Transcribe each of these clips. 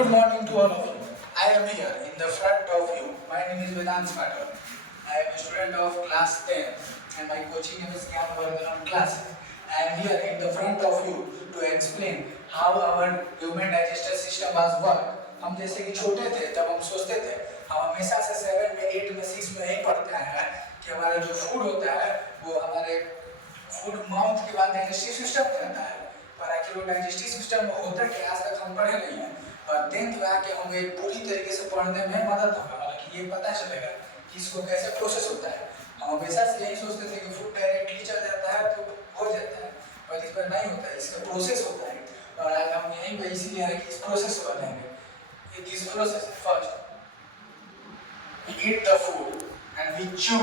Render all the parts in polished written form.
Good morning to all of you. I am here in the front of you. My name is Vedant Patel. I am a student of class 10 and my coaching name is Gyan Vardanam classes. I am here in the front of you to explain how our human digestive system was work. हम जैसे कि छोटे थे तब हम सोचते थे हम हमेशा से 7 में 8 में 6 में यही पढ़ते हैं कि हमारा जो फूड होता है वो हमारे फूड माउथ के बाद डाइजेस्टिव सिस्टम में रहता है। पर एक्चुअली डाइजेस्टिव सिस्टम में होता है कि आज तक हम पढ़े नहीं हैं। और 10th में आके हमें पूरी तरीके से पढ़ने में मदद होगा, मतलब कि ये पता चलेगा कि इसको कैसे प्रोसेस होता है। हम हमेशा से यही सोचते थे कि फूड डायरेक्टली चल जाता है तो हो जाता है, पर इस पर नहीं होता है, इसका प्रोसेस होता है। और आज हम यहीं पे इसीलिए है कि इस प्रोसेस को बताएंगे। This process first, we eat the food and we chew.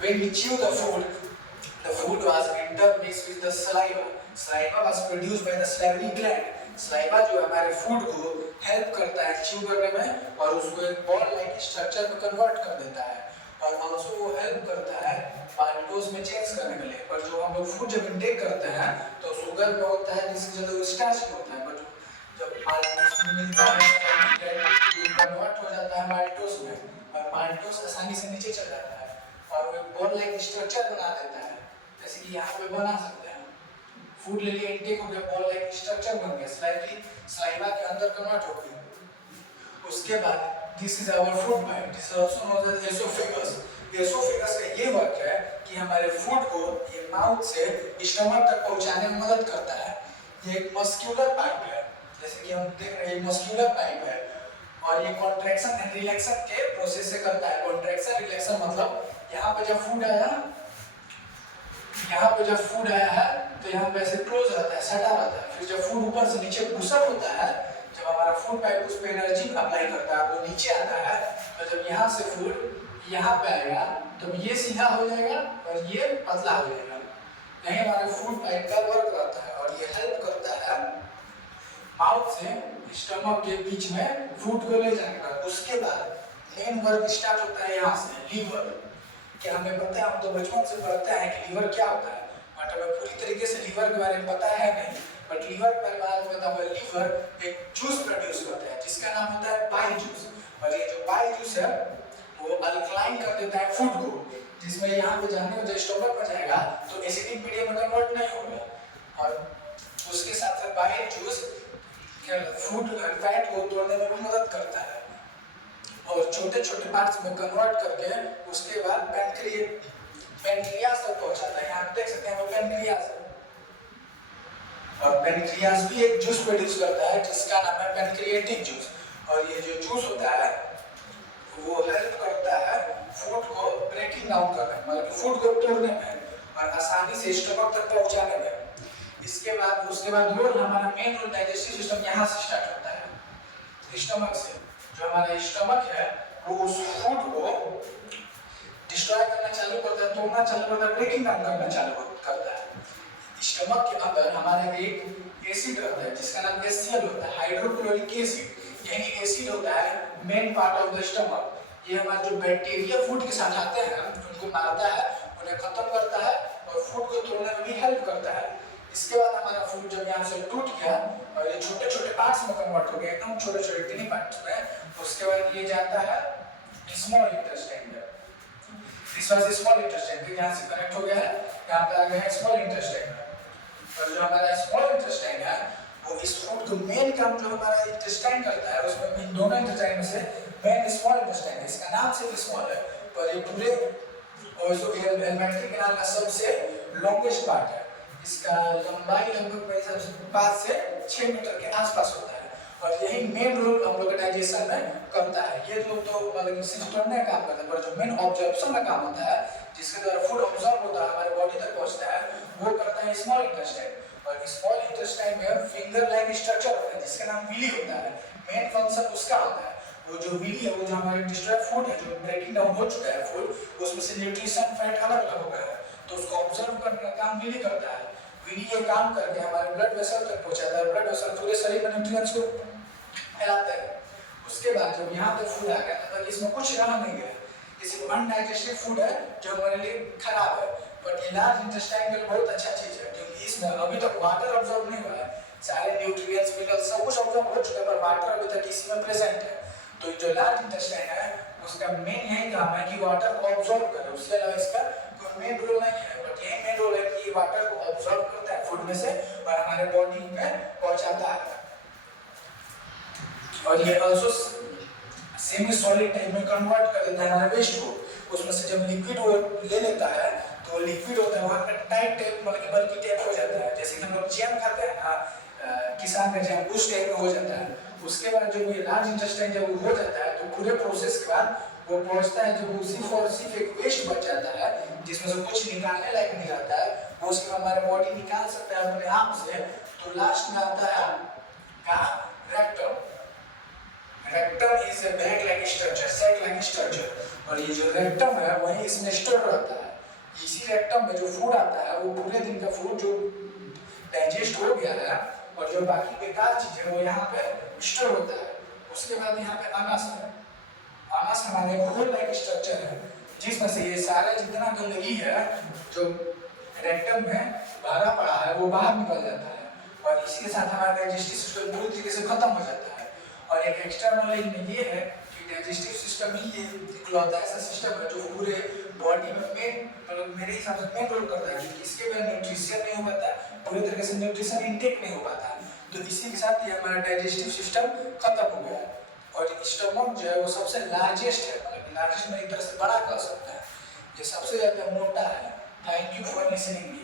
When we chew the food was intermixed with the saliva. Saliva was produced by the salivary gland. Saliva जो हमारे फूड को हेल्प करता है chew करने में और उसको एक बॉल लाइक स्ट्रक्चर में कन्वर्ट कर देता है और ऑल्सो वो हेल्प करता है माल्टोज में चेंज करने के लिए। पर जो हम लोग फूड जब इंटेक करते हैं तो शुगर में होता है जिसकी जगह वो स्टार्च में होता है, बट जब माल्टोज मिलता है कन्वर्ट हो जाता है माल्टोज में और माल्टोज आसानी से नीचे चल जाता है और वो बॉल लाइक स्ट्रक्चर बना देता है, जैसे कि यहाँ पे बना सकते हैं। फूड ले लिया इंटेक हो गया, बॉल लाइक स्ट्रक्चर बन गया, सलाइवा के अंदर कन्वर्ट हो गया। उसके बाद this is our food pipe, this is also known as oesophagus. Oesophagus का ये वर्क है कि हमारे फूड को ये माउथ से स्टमक तक पहुंचाने में मदद करता है। ये एक मस्क्यूलर पाइप है, जैसे कि हम देख रहे हैं मस्क्यूलर पाइप है और ये कॉन्ट्रैक्शन एंड रिलैक्शन के प्रोसेस से करता है। कॉन्ट्रैक्शन रिलैक्शन मतलब यहाँ पे जब फूड आया है तो यहाँ पे ऐसे क्लोज रहता है, सटा रहता है। फिर जब फूड ऊपर से नीचे पुशअप होता है, जब हमारा फूड पाइप उस पे एनर्जी अप्लाई करता है वो नीचे आता है, तो जब यहाँ से फूड यहाँ पे आएगा तो ये सीधा हो जाएगा और ये पतला हो जाएगा। यही हमारे फूड पाइप का वर्क रहता है और ये हेल्प करता है माउथ से स्टमक के बीच में फूड को ले जाने का। उसके बाद मेन वर्क स्टार्ट होता है यहाँ से लीवर। क्या हमें पता है, हम तो बचपन से पढ़ते हैं कि लीवर क्या होता है, बट हमें पूरी तरीके से लीवर के बारे में पता है नहीं। बट लीवर के बारे में आज पता हुआ, लीवर एक जूस प्रोड्यूस करता है जिसका नाम होता है बाइल जूस। और ये जो बाइल जूस है वो अल्कलाइन कर देता है फूड को, जिसमें यहाँ पे जाने में जब स्टमक में जाएगा तो एसिडिक मीडियम में कन्वर्ट नहीं होगा। और उसके साथ साथ बाइल जूस फूड फैट को तोड़ने में भी मदद करता है और छोटे छोटे पार्ट्स में कन्वर्ट करके उसके बाद पेनक्रियास तक पहुंचाता है। यहाँ देख सकते हैं वो पेनक्रियास है और पेनक्रियास भी एक जूस प्रोड्यूस करता है जिसका नाम है पेनक्रिएटिक जूस। और ये जो जूस होता है वो हेल्प करता है फूड को ब्रेकिंग डाउन करने में, मतलब फूड को तोड़ने में और आसानी से स्टमक तक पहुंचाने में। उसके बाद रोल हमारा मेन रोल डाइजेस्टिव सिस्टम यहाँ से स्टार्ट होता है, स्टमक से। जो हमारा स्टमक है वो उस फूड को डिस्ट्रॉय करना चालू करता है, तोड़ना चालू करता है, ब्रेकिंग डाउन करना चालू करता है। स्टमक के अंदर हमारे एक एसिड रहता है जिसका नाम HCl होता है, हाइड्रोक्लोरिक एसिड। यही एसिड होता है main part of the stomach. ये हमारे जो बैक्टीरिया फूड के साथ आते हैं उनको मारता है, उन्हें खत्म करता है और फूड को तोड़ने में भी हेल्प करता है। इसके बाद हमारा फूड जब यहाँ से टूट गया और ये छोटे छोटे पार्ट्स में कन्वर्ट हो गया, एकदम छोटे छोटे टिनी पार्ट्स में, उसके बाद ये जाता है स्मॉल इंटेस्टाइन में। दिस वाज स्मॉल इंटेस्टाइन, यहाँ से कनेक्ट हो गया है, यहाँ पे आ गया है स्मॉल इंटेस्टाइन। और जो हमारा स्मॉल इंटेस्टाइन है वो इस फूड को मेन काम जो हमारा इंटेस्टाइन करता है, उसमें इन दोनों इंटेस्टाइन में से मेन स्मॉल इंटेस्टाइन है। इसका नाम सिर्फ स्मॉल है पर ये पूरे और जो एलिमेंट्री कैनाल का सबसे लॉन्गेस्ट पार्ट है। इसका लंबाई लगभग 5 से 6 मीटर के आसपास होता है और यही मेन रोल हम लोग डाइजेशन में करता है। ये लोग तो मतलब सिर्फ तोड़ने का काम करता है, पर जो मेन ऑब्जर्प्शन का काम होता है जिसके द्वारा फूड ऑब्जर्व होता है हमारे बॉडी तक पहुंचता है, वो करता है स्मॉल इंटेस्टाइन। और स्मॉल इंटेस्टाइन में फिंगर लाइक स्ट्रक्चर होता है जिसका नाम विली होता है। मेन फंक्शन उसका होता है, वो जो विली है वो जो हमारे डिस्ट्रॉय फूड है, जो ब्रेकिंग डाउन हो चुका है फूड, उसमें से न्यूट्रिशन फैट अलग अलग हो गया है तो उसको ऑब्जर्व करने का काम विली करता है। विली ये काम करके हमारे ब्लड वेसल तक पहुंचाता है, ब्लड वेसल पूरे शरीर में न्यूट्रिएंट्स को फैलाता है। उसके बाद जब यहाँ तक फूड आ गया तब इसमें कुछ रहा नहीं गया, किसी अनडाइजेस्टेड फूड है जो हमारे लिए खराब है। बट ये लार्ज इंटेस्टाइन के लिए बहुत अच्छा चीज है क्योंकि इसमें अभी तक वाटर अब्सॉर्ब नहीं हुआ है, सारे न्यूट्रिएंट्स मिनरल्स सब कुछ ऑब्जॉर्ब हो चुका है, पर वाटर अभी तक इसी में प्रेजेंट है। तो जो लार्ज इंटेस्टाइन है उसका मेन यही काम है कि वाटर को ऑब्जॉर्ब करे, उसके अलावा इसका कोई मेन रोल नहीं है। बट यही मेन रोल है कि ये वाटर को ऑब्जॉर्ब करता है फूड में से और हमारे बॉडी में पहुंचाता है। और ये आल्सो सेमी सॉलिड टाइप में कन्वर्ट कर देता है हमारे वेस्ट को। उसमें से जब लिक्विड वो ले लेता है तो लिक्विड होता है वहाँ पे टाइट टाइप मतलब बल्कि टाइप हो जाता है, जैसे कि हम लोग जैम खाते हैं ना, किसान का जैम उस टाइप में हो जाता है। उसके बाद जब ये लार्ज इंटेस्टाइन जब हो जाता है तो पूरे प्रोसेस के बाद वो पहुंचता है, जब सिर्फ और सिर्फ एक वेस्ट बच जाता है जिसमें से कुछ निकालने लायक नहीं आता है, वो उसके हमारा बॉडी निकाल सकता है अपने आप से। तो लास्ट में आता है कहाँ, rectum. Rectum is a bag like structure, sac like structure, और ये जो रेक्टम है वही इसमें स्टोर रहता है। इसी रेक्टम में जो फूड आता है वो पूरे दिन का फूड जो डाइजेस्ट हो गया है और जो बाकी बेकार चीज है वो यहाँ पे स्टोर होता है। उसके बाद यहाँ पे अनस है। अनस हमारे होल लाइक स्ट्रक्चर है जिसमें से ये सारा जितना गंदगी है जो रेक्टम में भरा पड़ा है वो बाहर निकल जाता है और इसी के साथ हमारा डाइजेस्टिव सिस्टम पूरी तरीके से खत्म हो जाता है। और एक एक्स्ट्रा नॉलेज में ये है कि डाइजेस्टिव सिस्टम ही ये इकलौता ऐसा सिस्टम है जो पूरे बॉडी में मेन मतलब मेरे हिसाब से मेन रोल करता है, क्योंकि इसके बिना न्यूट्रिशन नहीं हो पाता, पूरी तरीके से न्यूट्रिशन इनटेक नहीं हो पाता। तो इसी के साथ ये हमारा डाइजेस्टिव सिस्टम खत्म हो गया है। और स्टमक जो है वो सबसे लार्जेस्ट है, मतलब लार्जेस्ट में एक तरह से बड़ा कर सकता है, ये सबसे ज़्यादा मोटा है। Thank you for listening.